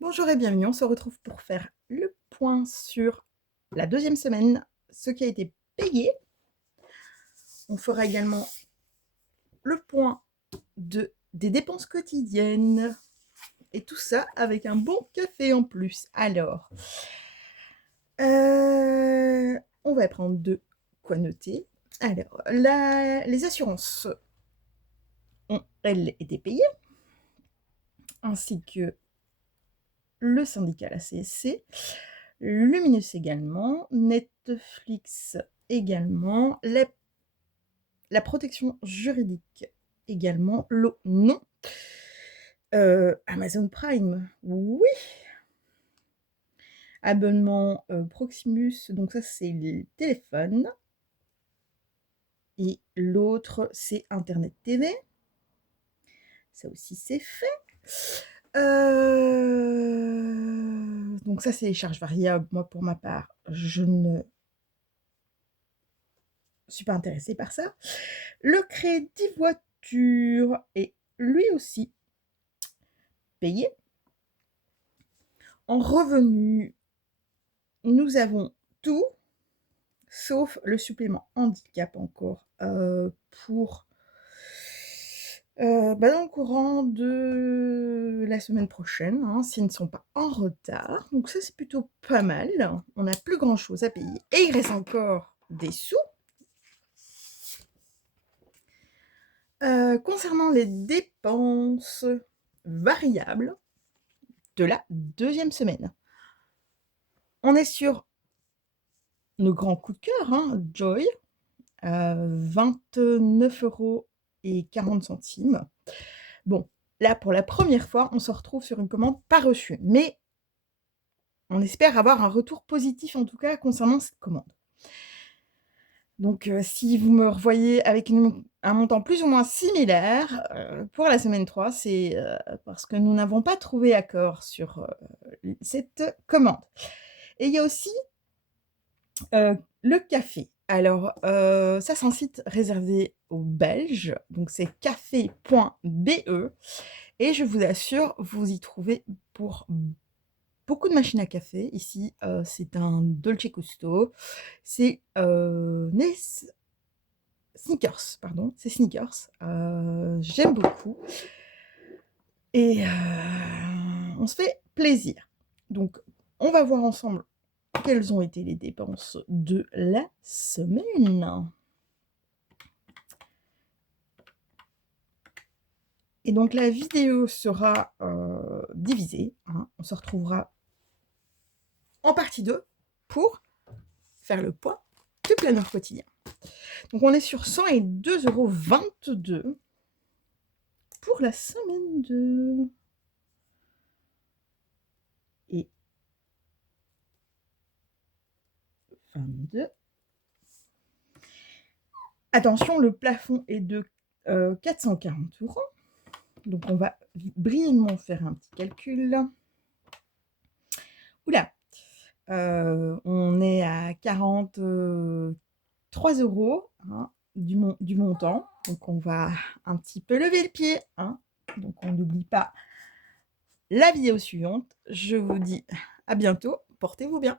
Bonjour et bienvenue, on se retrouve pour faire le point sur la deuxième semaine, ce qui a été payé. On fera également le point des dépenses quotidiennes et tout ça avec un bon café en plus. Alors, on va prendre de quoi noter. Alors, les assurances ont, elles, été payées, ainsi que le syndicat, la CSC, Luminous également, Netflix également, la protection juridique également, l'eau non, Amazon Prime, oui, abonnement Proximus, donc ça c'est le téléphone, et l'autre c'est Internet TV, ça aussi c'est fait. Donc ça c'est les charges variables, moi pour ma part, je ne suis pas intéressée par ça. Le crédit voiture est lui aussi payé. En revenu, nous avons tout, sauf le supplément handicap encore, pour dans le courant de la semaine prochaine, hein, s'ils ne sont pas en retard. Donc ça, c'est plutôt pas mal. On n'a plus grand-chose à payer et il reste encore des sous. Concernant les dépenses variables de la deuxième semaine, on est sur nos grands coups de cœur, hein, Joy, 29,40 €. Bon, là, pour la première fois, on se retrouve sur une commande pas reçue, mais on espère avoir un retour positif, en tout cas, concernant cette commande. Donc, si vous me revoyez avec un montant plus ou moins similaire, pour la semaine 3, c'est, parce que nous n'avons pas trouvé accord sur, cette commande. Et il y a aussi, le café. Alors, ça, c'est un site réservé aux Belges, donc c'est café.be, et je vous assure, vous y trouvez pour beaucoup de machines à café. Ici, c'est un Dolce Gusto, c'est, Snickers, pardon, c'est Snickers, j'aime beaucoup et on se fait plaisir. Donc on va voir ensemble quelles ont été les dépenses de la semaine. Et donc la vidéo sera, divisée, hein. On se retrouvera en partie 2 pour faire le point du planeur quotidien. Donc on est sur 102,22 € pour la semaine 2 et 22. Attention, le plafond est de 440 €. Donc on va brièvement faire un petit calcul. Oula, on est à 43 €, hein, du montant. Donc on va un petit peu lever le pied, hein. Donc on n'oublie pas la vidéo suivante. Je vous dis à bientôt, portez-vous bien.